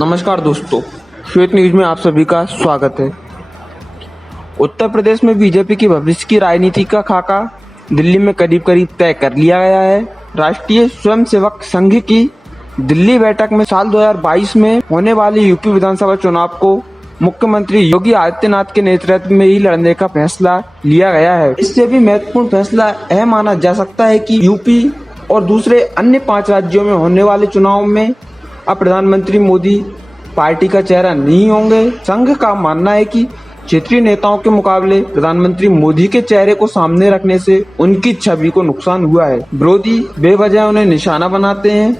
नमस्कार दोस्तों, श्वेत न्यूज में आप सभी का स्वागत है। उत्तर प्रदेश में बीजेपी की भविष्य की राजनीति का खाका दिल्ली में करीब करीब तय कर लिया गया है। राष्ट्रीय स्वयंसेवक संघ की दिल्ली बैठक में साल 2022 में होने वाले यूपी विधानसभा चुनाव को मुख्यमंत्री योगी आदित्यनाथ के नेतृत्व में ही लड़ने का फैसला लिया गया है। इससे भी महत्वपूर्ण फैसला यह माना जा सकता है कि यूपी और दूसरे अन्य 5 राज्यों में होने वाले चुनाव में अब प्रधानमंत्री मोदी पार्टी का चेहरा नहीं होंगे। संघ का मानना है कि क्षेत्रीय नेताओं के मुकाबले प्रधानमंत्री मोदी के चेहरे को सामने रखने से उनकी छवि को नुकसान हुआ है। विरोधी बेवजह उन्हें निशाना बनाते हैं।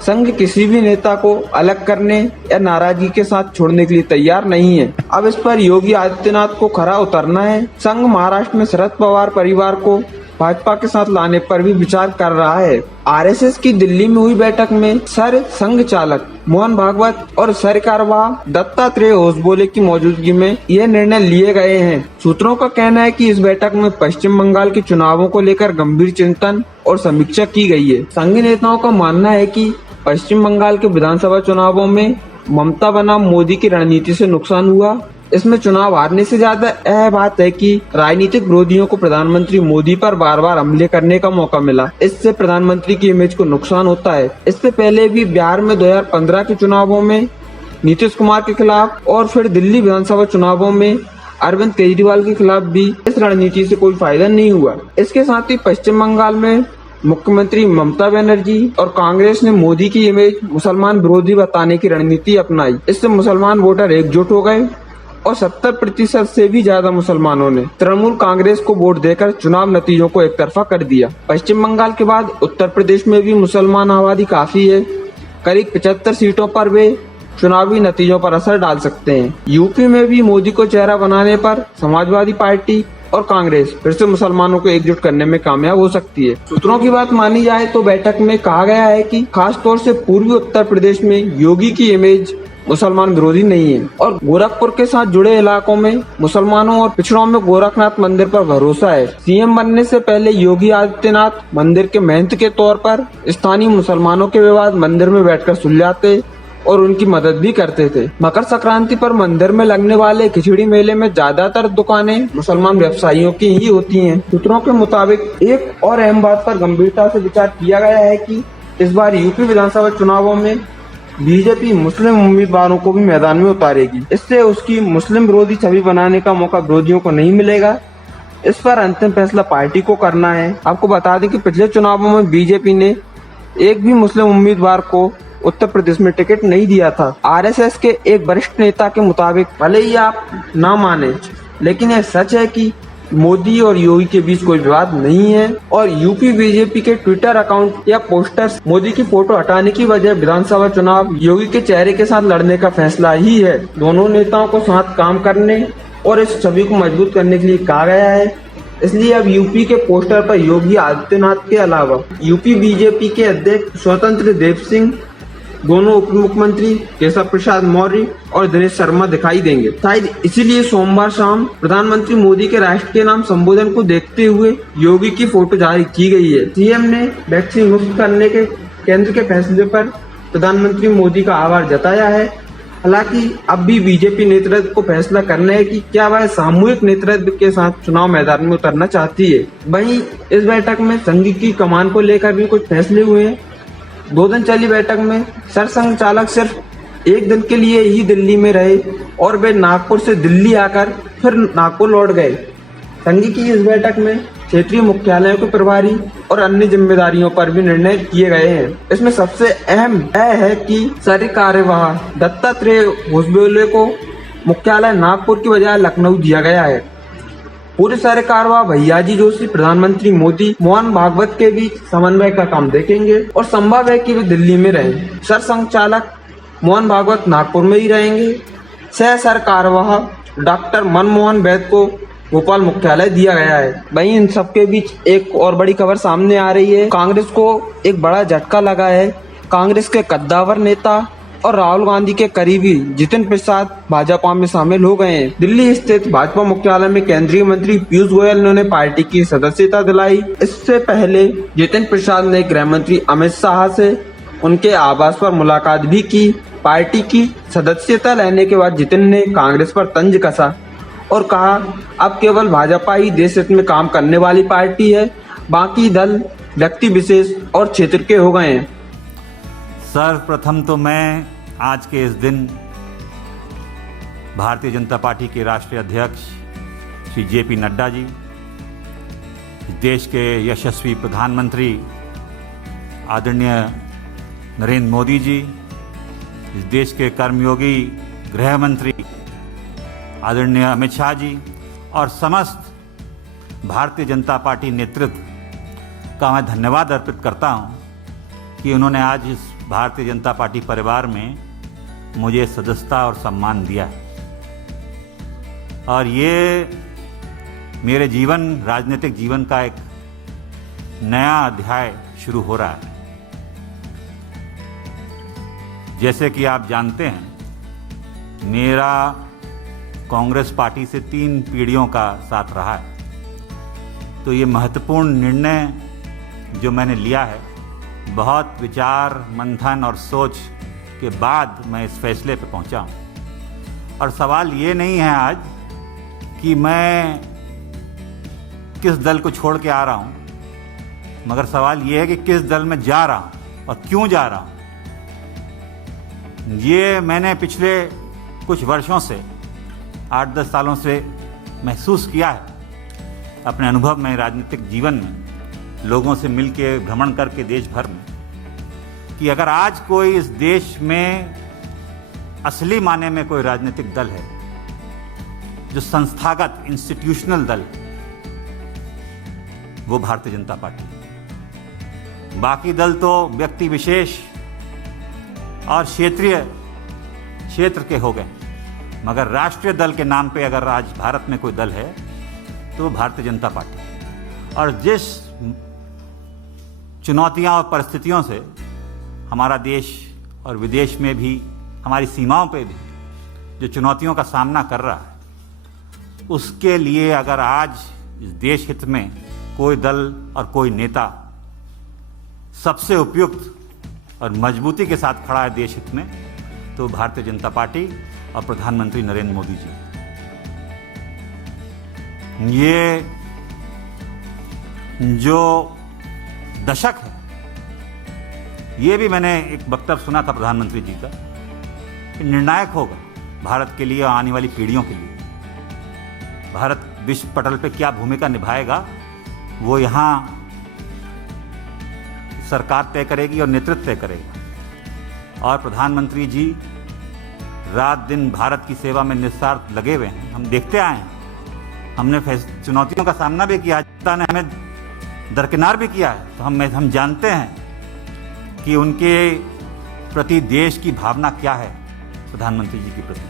संघ किसी भी नेता को अलग करने या नाराजगी के साथ छोड़ने के लिए तैयार नहीं है। अब इस पर योगी आदित्यनाथ को खरा उतरना है। संघ महाराष्ट्र में शरद पवार परिवार को भाजपा के साथ लाने पर भी विचार कर रहा है। आरएसएस की दिल्ली में हुई बैठक में सर संघ चालक मोहन भागवत और सर कार्यवाह दत्तात्रेय होसबोले की मौजूदगी में यह निर्णय लिए गए हैं। सूत्रों का कहना है कि इस बैठक में पश्चिम बंगाल के चुनावों को लेकर गंभीर चिंतन और समीक्षा की गई है। संघीय नेताओं का मानना है कि पश्चिम बंगाल के विधानसभा चुनावों में ममता बनाम मोदी की रणनीति से नुकसान हुआ। इसमें चुनाव हारने से ज्यादा यह बात है कि राजनीतिक विरोधियों को प्रधानमंत्री मोदी पर बार बार हमले करने का मौका मिला। इससे प्रधानमंत्री की इमेज को नुकसान होता है। इससे पहले भी बिहार में 2015 के चुनावों में नीतीश कुमार के खिलाफ और फिर दिल्ली विधानसभा चुनावों में अरविंद केजरीवाल के खिलाफ भी इस रणनीति से कोई फायदा नहीं हुआ। इसके साथ ही पश्चिम बंगाल में मुख्यमंत्री ममता बनर्जी और कांग्रेस ने मोदी की इमेज मुसलमान विरोधी बताने की रणनीति अपनाई। इससे मुसलमान वोटर एकजुट हो गए और 70% से भी ज्यादा मुसलमानों ने तृणमूल कांग्रेस को वोट देकर चुनाव नतीजों को एक तरफा कर दिया। पश्चिम बंगाल के बाद उत्तर प्रदेश में भी मुसलमान आबादी काफी है। करीब 75 सीटों पर वे चुनावी नतीजों पर असर डाल सकते हैं। यूपी में भी मोदी को चेहरा बनाने पर समाजवादी पार्टी और कांग्रेस फिर से मुसलमानों को एकजुट करने में कामयाब हो सकती है। सूत्रों की बात मानी जाए तो बैठक में कहा गया है कि खास तौर से पूर्वी उत्तर प्रदेश में योगी की इमेज मुसलमान विरोधी नहीं है और गोरखपुर के साथ जुड़े इलाकों में मुसलमानों और पिछड़ों में गोरखनाथ मंदिर पर भरोसा है। सीएम बनने से पहले योगी आदित्यनाथ मंदिर के महंत के तौर पर स्थानीय मुसलमानों के विवाद मंदिर में बैठकर सुलझाते और उनकी मदद भी करते थे। मकर संक्रांति पर मंदिर में लगने वाले खिचड़ी मेले में ज्यादातर दुकानें मुसलमान व्यवसायियों की ही होती हैं। सूत्रों के मुताबिक एक और अहम बात पर गंभीरता से विचार किया गया है कि इस बार यूपी विधानसभा चुनावों में बीजेपी मुस्लिम उम्मीदवारों को भी मैदान में उतारेगी। इससे उसकी मुस्लिम विरोधी छवि बनाने का मौका विरोधियों को नहीं मिलेगा। इस पर अंतिम फैसला पार्टी को करना है। आपको बता दें कि पिछले चुनावों में बीजेपी ने एक भी मुस्लिम उम्मीदवार को उत्तर प्रदेश में टिकट नहीं दिया था। आरएसएस के एक वरिष्ठ नेता के मुताबिक भले ही आप ना माने, लेकिन यह सच है कि मोदी और योगी के बीच कोई विवाद नहीं है और यूपी बीजेपी के ट्विटर अकाउंट या पोस्टर्स मोदी की फोटो हटाने की वजह विधानसभा चुनाव योगी के चेहरे के साथ लड़ने का फैसला ही है। दोनों नेताओं को साथ काम करने और इस छवि को मजबूत करने के लिए कहा गया है। इसलिए अब यूपी के पोस्टर पर योगी आदित्यनाथ के अलावा यूपी बीजेपी के अध्यक्ष स्वतंत्र देव सिंह, दोनों उप मुख्यमंत्री केशव प्रसाद मौर्य और दिनेश शर्मा दिखाई देंगे। शायद इसीलिए सोमवार शाम प्रधानमंत्री मोदी के राष्ट्र के नाम संबोधन को देखते हुए योगी की फोटो जारी की गई है। सीएम ने वैक्सीन मुक्त करने के केंद्र के फैसले पर प्रधानमंत्री मोदी का आभार जताया है। हालांकि अब भी बीजेपी नेतृत्व को फैसला करना है कि क्या वह सामूहिक नेतृत्व के साथ चुनाव मैदान में उतरना चाहती है। वहीं इस बैठक में संघ की कमान को लेकर भी कुछ फैसले हुए हैं। 2 दिन चली बैठक में सरसंघ चालक सिर्फ 1 दिन के लिए ही दिल्ली में रहे और वे नागपुर से दिल्ली आकर फिर नागपुर लौट गए। संघ की इस बैठक में क्षेत्रीय मुख्यालयों के प्रभारी और अन्य जिम्मेदारियों पर भी निर्णय किए गए हैं। इसमें सबसे अहम यह है कि सर कार्यवाह दत्तात्रेय होसबोले को मुख्यालय नागपुर की बजाय लखनऊ दिया गया है। पूरे सर कार्यवाह भैयाजी जोशी प्रधानमंत्री मोदी मोहन भागवत के बीच समन्वय का काम देखेंगे और संभव है कि वे दिल्ली में रहें। सर संचालक मोहन भागवत नागपुर में ही रहेंगे। सर कार्यवाह डॉक्टर मनमोहन वैद को भोपाल मुख्यालय दिया गया है। वहीं इन सबके बीच एक और बड़ी खबर सामने आ रही है। कांग्रेस को एक बड़ा झटका लगा है। कांग्रेस के कद्दावर नेता और राहुल गांधी के करीबी जितिन प्रसाद भाजपा में शामिल हो गए हैं। दिल्ली स्थित भाजपा मुख्यालय में केंद्रीय मंत्री पीयूष गोयल ने उन्हें पार्टी की सदस्यता दिलाई। इससे पहले जितिन प्रसाद ने गृह मंत्री अमित शाह से उनके आवास पर मुलाकात भी की पार्टी की सदस्यता लेने के बाद जितिन ने कांग्रेस पर तंज कसा और कहा अब केवल भाजपा ही देश हित में काम करने वाली पार्टी है, बाकी दल व्यक्ति विशेष और क्षेत्र के हो गए हैं। सर्वप्रथम तो मैं आज के इस दिन भारतीय जनता पार्टी के राष्ट्रीय अध्यक्ष श्री जेपी नड्डा जी, देश के यशस्वी प्रधानमंत्री आदरणीय नरेंद्र मोदी जी, इस देश के कर्मयोगी गृह मंत्री आदरणीय अमित शाह जी और समस्त भारतीय जनता पार्टी नेतृत्व का मैं धन्यवाद अर्पित करता हूं कि उन्होंने आज इस भारतीय जनता पार्टी परिवार में मुझे सदस्यता और सम्मान दिया है। और ये मेरे राजनीतिक जीवन का एक नया अध्याय शुरू हो रहा है। जैसे कि आप जानते हैं, मेरा कांग्रेस पार्टी से 3 पीढ़ियों का साथ रहा है। तो ये महत्वपूर्ण निर्णय जो मैंने लिया है, बहुत विचार मंथन और सोच के बाद मैं इस फैसले पे पहुंचा हूं। और सवाल ये नहीं है आज कि मैं किस दल को छोड़ के आ रहा हूं, मगर सवाल ये है कि किस दल में जा रहा हूं और क्यों जा रहा हूं। ये मैंने पिछले कुछ वर्षों से 8-10 सालों से महसूस किया है अपने अनुभव में, राजनीतिक जीवन में, लोगों से मिलके भ्रमण करके देश भर में, कि अगर आज कोई इस देश में असली माने में कोई राजनीतिक दल है जो संस्थागत इंस्टीट्यूशनल दल है, वो भारतीय जनता पार्टी है। बाकी दल तो व्यक्ति विशेष और क्षेत्र के हो गए, मगर राष्ट्रीय दल के नाम पे अगर आज भारत में कोई दल है तो वो भारतीय जनता पार्टी है। और जिस चुनौतियां और परिस्थितियों से हमारा देश और विदेश में भी, हमारी सीमाओं पे भी जो चुनौतियों का सामना कर रहा है, उसके लिए अगर आज इस देश हित में कोई दल और कोई नेता सबसे उपयुक्त और मजबूती के साथ खड़ा है देश हित में, तो भारतीय जनता पार्टी और प्रधानमंत्री नरेंद्र मोदी जी। ये जो दशक है, ये भी मैंने एक वक्तव्य सुना था प्रधानमंत्री जी का, कि निर्णायक होगा भारत के लिए और आने वाली पीढ़ियों के लिए। भारत विश्व पटल पे क्या भूमिका निभाएगा, वो यहाँ सरकार तय करेगी और नेतृत्व तय करेगा। और प्रधानमंत्री जी रात दिन भारत की सेवा में निस्वार्थ लगे हुए हैं। हम देखते आए हैं, हमने चुनौतियों का सामना भी किया, जनता ने हमें दरकिनार भी किया है। तो हम जानते हैं कि उनके प्रति देश की भावना क्या है, प्रधानमंत्री जी के प्रति।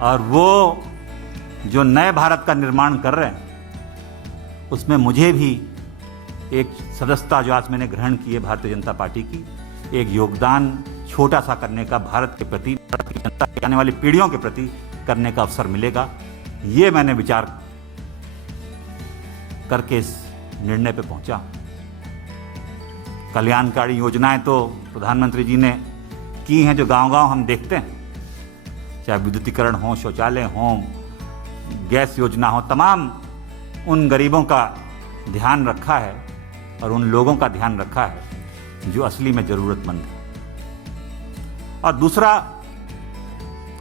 और वो जो नए भारत का निर्माण कर रहे हैं, उसमें मुझे भी एक सदस्यता जो आज मैंने ग्रहण की है भारतीय जनता पार्टी की, एक योगदान छोटा सा करने का भारत के प्रति, भारत की जनता की आने वाली पीढ़ियों के प्रति करने का अवसर मिलेगा। ये मैंने विचार करके इस निर्णय पे पहुंचा। कल्याणकारी योजनाएं तो प्रधानमंत्री जी ने की हैं, जो गांव-गांव हम देखते हैं, चाहे विद्युतीकरण हो, शौचालय हो, गैस योजना हो, तमाम उन गरीबों का ध्यान रखा है और उन लोगों का ध्यान रखा है जो असली में जरूरतमंद है। और दूसरा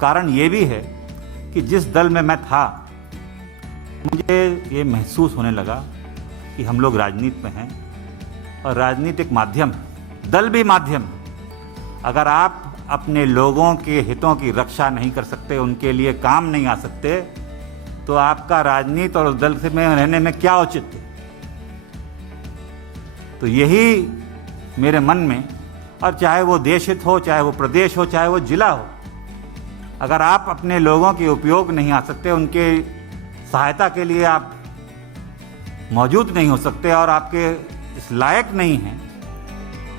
कारण ये भी है कि जिस दल में मैं था, मुझे ये महसूस होने लगा कि हम लोग राजनीति में हैं और राजनीति एक माध्यम है, दल भी माध्यम है। अगर आप अपने लोगों के हितों की रक्षा नहीं कर सकते, उनके लिए काम नहीं आ सकते, तो आपका राजनीति और दल से में रहने में क्या औचित्य। तो यही मेरे मन में, और चाहे वो देश हित हो, चाहे वो प्रदेश हो, चाहे वो जिला हो, अगर आप अपने लोगों के उपयोग नहीं आ सकते, उनके सहायता के लिए आप मौजूद नहीं हो सकते और आपके इस लायक नहीं हैं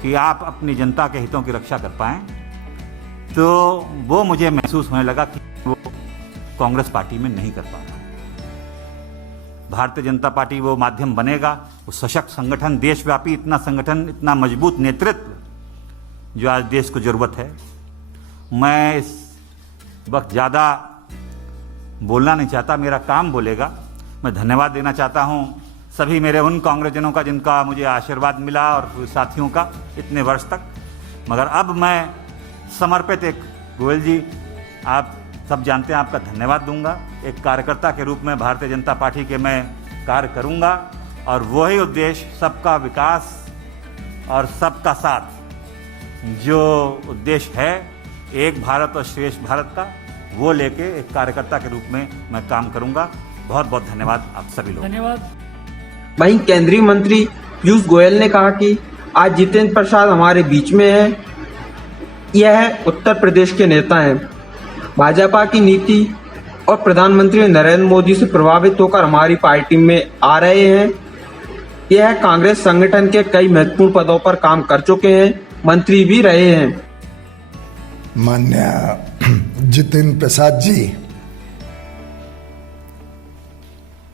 कि आप अपनी जनता के हितों की रक्षा कर पाएं, तो वो मुझे महसूस होने लगा कि वो कांग्रेस पार्टी में नहीं कर पा रहा। भारतीय जनता पार्टी वो माध्यम बनेगा, वो सशक्त संगठन, देशव्यापी इतना संगठन, इतना मजबूत नेतृत्व जो आज देश को जरूरत है, मैं इस वक्त ज़्यादा बोलना नहीं चाहता, मेरा काम बोलेगा। मैं धन्यवाद देना चाहता हूं सभी मेरे उन कांग्रेसजनों का जिनका मुझे आशीर्वाद मिला और साथियों का इतने वर्ष तक। मगर अब मैं समर्पित एक गोयल जी, आप सब जानते हैं, आपका धन्यवाद दूंगा। एक कार्यकर्ता के रूप में भारतीय जनता पार्टी के मैं कार्य करूंगा और वही उद्देश्य सबका विकास और सबका साथ जो उद्देश्य है एक भारत और श्रेष्ठ भारत का, वो लेके एक कार्यकर्ता के रूप में मैं काम करूंगा। बहुत बहुत धन्यवाद आप सभी लोग। धन्यवाद। वहीं केंद्रीय मंत्री पीयूष गोयल ने कहा कि आज जितेंद्र प्रसाद हमारे बीच में है। यह उत्तर प्रदेश के नेता हैं। भाजपा की नीति और प्रधानमंत्री नरेंद्र मोदी से प्रभावित होकर हमारी पार्टी में आ रहे हैं। यह कांग्रेस संगठन के कई महत्वपूर्ण पदों पर काम कर चुके हैं, मंत्री भी रहे हैं। माननीय जितेंद्र प्रसाद जी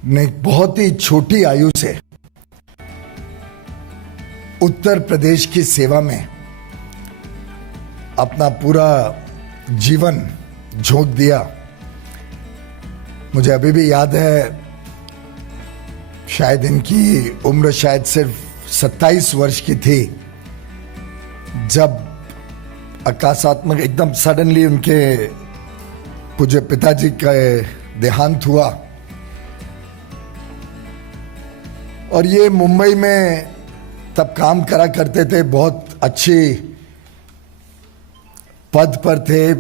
ने एक बहुत ही छोटी आयु से उत्तर प्रदेश की सेवा में अपना पूरा जीवन झोंक दिया। मुझे अभी भी याद है, शायद इनकी उम्र शायद सिर्फ 27 वर्ष की थी जब आकाशात्मक एकदम सडनली उनके पूज्य पिताजी का देहांत हुआ। और ये मुंबई में तब काम करा करते थे, बहुत अच्छी पद पर थे।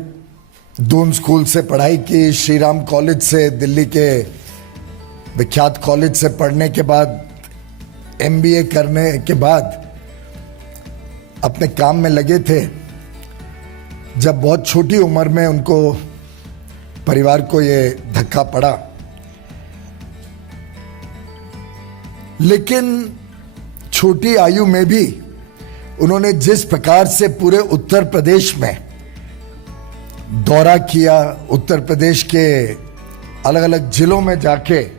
दून स्कूल से पढ़ाई की, श्री राम कॉलेज से, दिल्ली के विख्यात कॉलेज से पढ़ने के बाद MBA करने के बाद अपने काम में लगे थे। जब बहुत छोटी उम्र में उनको परिवार को ये धक्का पड़ा, लेकिन छोटी आयु में भी उन्होंने जिस प्रकार से पूरे उत्तर प्रदेश में दौरा किया, उत्तर प्रदेश के अलग अलग जिलों में जाके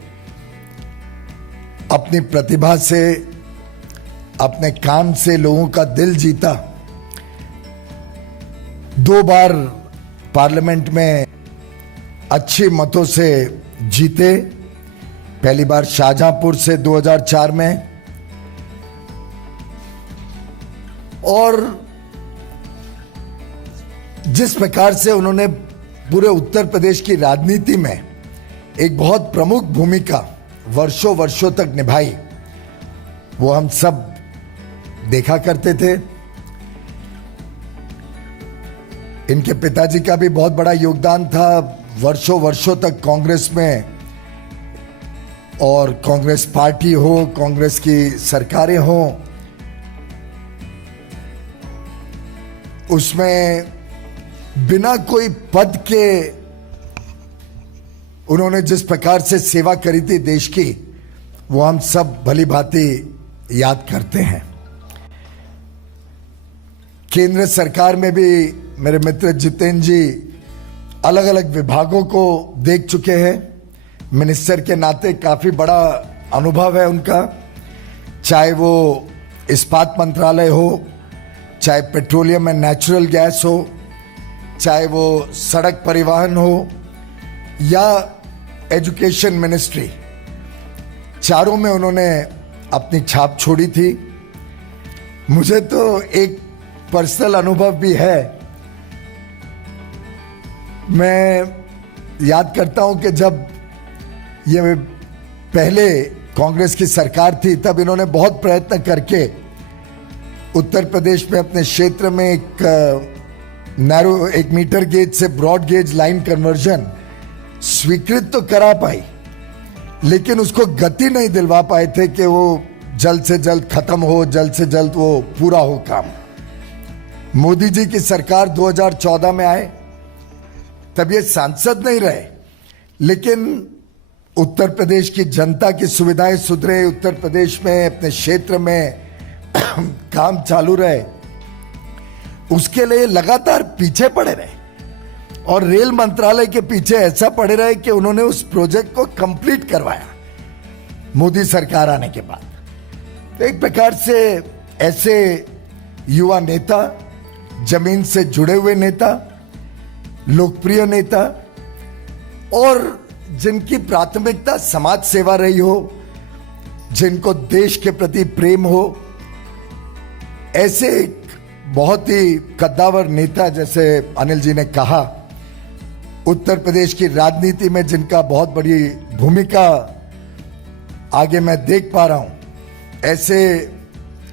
अपनी प्रतिभा से, अपने काम से लोगों का दिल जीता। 2 बार पार्लियामेंट में अच्छे मतों से जीते। पहली बार शाहजहांपुर से 2004 में, और जिस प्रकार से उन्होंने पूरे उत्तर प्रदेश की राजनीति में एक बहुत प्रमुख भूमिका वर्षों वर्षों तक निभाई, वो हम सब देखा करते थे। इनके पिताजी का भी बहुत बड़ा योगदान था वर्षों वर्षों तक कांग्रेस में, और कांग्रेस पार्टी हो, कांग्रेस की सरकारें हो, उसमें बिना कोई पद के उन्होंने जिस प्रकार से सेवा करी थी देश की, वो हम सब भली भांति याद करते हैं। केंद्र सरकार में भी मेरे मित्र जितेंद्र जी अलग अलग विभागों को देख चुके हैं। मिनिस्टर के नाते काफी बड़ा अनुभव है उनका, चाहे वो इस्पात मंत्रालय हो, चाहे पेट्रोलियम एंड नेचुरल गैस हो, चाहे वो सड़क परिवहन हो या एजुकेशन मिनिस्ट्री, चारों में उन्होंने अपनी छाप छोड़ी थी। मुझे तो एक पर्सनल अनुभव भी है। मैं याद करता हूं कि जब ये पहले कांग्रेस की सरकार थी, तब इन्होंने बहुत प्रयत्न करके उत्तर प्रदेश में अपने क्षेत्र में एक मीटर गेज से ब्रॉड गेज लाइन कन्वर्जन स्वीकृत तो करा पाई, लेकिन उसको गति नहीं दिलवा पाए थे कि वो जल्द से जल्द खत्म हो, जल्द से जल्द वो पूरा हो काम। मोदी जी की सरकार 2014 में आए, तब ये सांसद नहीं रहे, लेकिन उत्तर प्रदेश की जनता की सुविधाएं सुधरे, उत्तर प्रदेश में अपने क्षेत्र में काम चालू रहे, उसके लिए लगातार पीछे पड़े रहे और रेल मंत्रालय के पीछे ऐसा पड़े रहे कि उन्होंने उस प्रोजेक्ट को कंप्लीट करवाया मोदी सरकार आने के बाद। तो एक प्रकार से ऐसे युवा नेता, जमीन से जुड़े हुए नेता, लोकप्रिय नेता और जिनकी प्राथमिकता समाज सेवा रही हो, जिनको देश के प्रति प्रेम हो, ऐसे एक बहुत ही कद्दावर नेता जैसे अनिल जी ने कहा, उत्तर प्रदेश की राजनीति में जिनका बहुत बड़ी भूमिका आगे मैं देख पा रहा हूं, ऐसे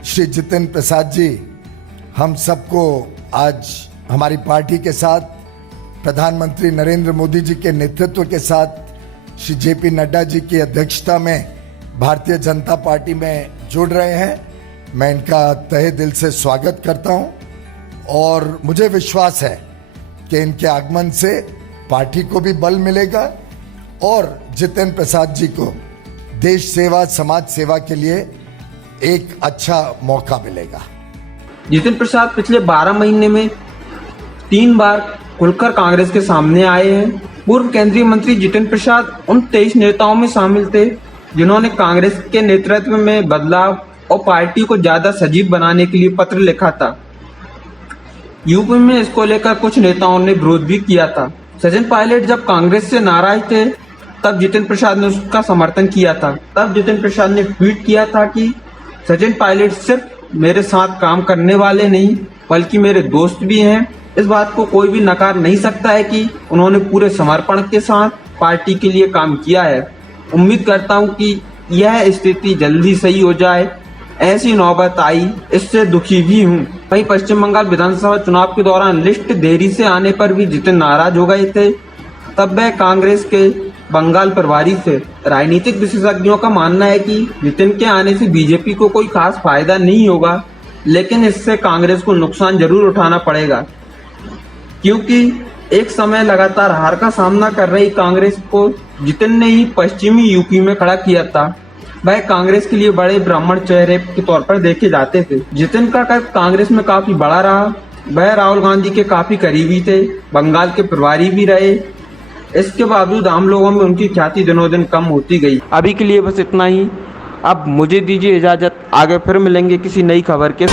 श्री जितेंद्र प्रसाद जी हम सबको आज हमारी पार्टी के साथ, प्रधानमंत्री नरेंद्र मोदी जी के नेतृत्व के साथ, श्री जेपी नड्डा जी की अध्यक्षता में भारतीय जनता पार्टी में जुड़ रहे हैं। मैं इनका तहे दिल से स्वागत करता हूं और मुझे विश्वास है कि इनके आगमन से पार्टी को भी बल मिलेगा और जितेंद्र प्रसाद जी को देश सेवा, समाज सेवा के लिए एक अच्छा मौका मिलेगा। जितेंद्र प्रसाद पिछले 12 महीने में 3 बार खुलकर कांग्रेस के सामने आए हैं। पूर्व केंद्रीय मंत्री जितेंद्र प्रसाद उन 23 नेताओं में शामिल थे जिन्होंने कांग्रेस के नेतृत्व में बदलाव और पार्टी को ज्यादा सजीव बनाने के लिए पत्र लिखा था। यूपी में इसको लेकर कुछ नेताओं ने विरोध भी किया था। सचिन पायलट जब कांग्रेस से नाराज थे तब जितेंद्र प्रसाद ने उसका समर्थन किया था। तब जितेंद्र प्रसाद ने ट्वीट किया था कि सचिन पायलट सिर्फ मेरे साथ काम करने वाले नहीं बल्कि मेरे दोस्त भी हैं। इस बात को कोई भी नकार नहीं सकता है कि उन्होंने पूरे समर्पण के साथ पार्टी के लिए काम किया है। उम्मीद करता हूं कि यह स्थिति जल्दी सही हो जाए। ऐसी नौबत आई, इससे दुखी भी हूं। वहीं पश्चिम बंगाल विधानसभा चुनाव के दौरान लिस्ट देरी से आने पर भी जितेंद्र नाराज हो गए थे। तब वह कांग्रेस के बंगाल प्रभारी थे। राजनीतिक विशेषज्ञों का मानना है कि जितेंद्र के आने से बीजेपी को कोई खास फायदा नहीं होगा, लेकिन इससे कांग्रेस को नुकसान जरूर उठाना पड़ेगा, क्योंकि एक समय लगातार हार का सामना कर रही कांग्रेस को जितेंद्र ने ही पश्चिमी यूपी में खड़ा किया था। वह कांग्रेस के लिए बड़े ब्राह्मण चेहरे के तौर पर देखे जाते थे। जितेंद्र का कद कांग्रेस में काफी बड़ा रहा। वह राहुल गांधी के काफी करीबी थे, बंगाल के प्रभारी भी रहे। इसके बावजूद आम लोगों में उनकी ख्याति दिनों दिन कम होती गई। अभी के लिए बस इतना ही। अब मुझे दीजिए इजाजत, आगे फिर मिलेंगे किसी नई खबर के।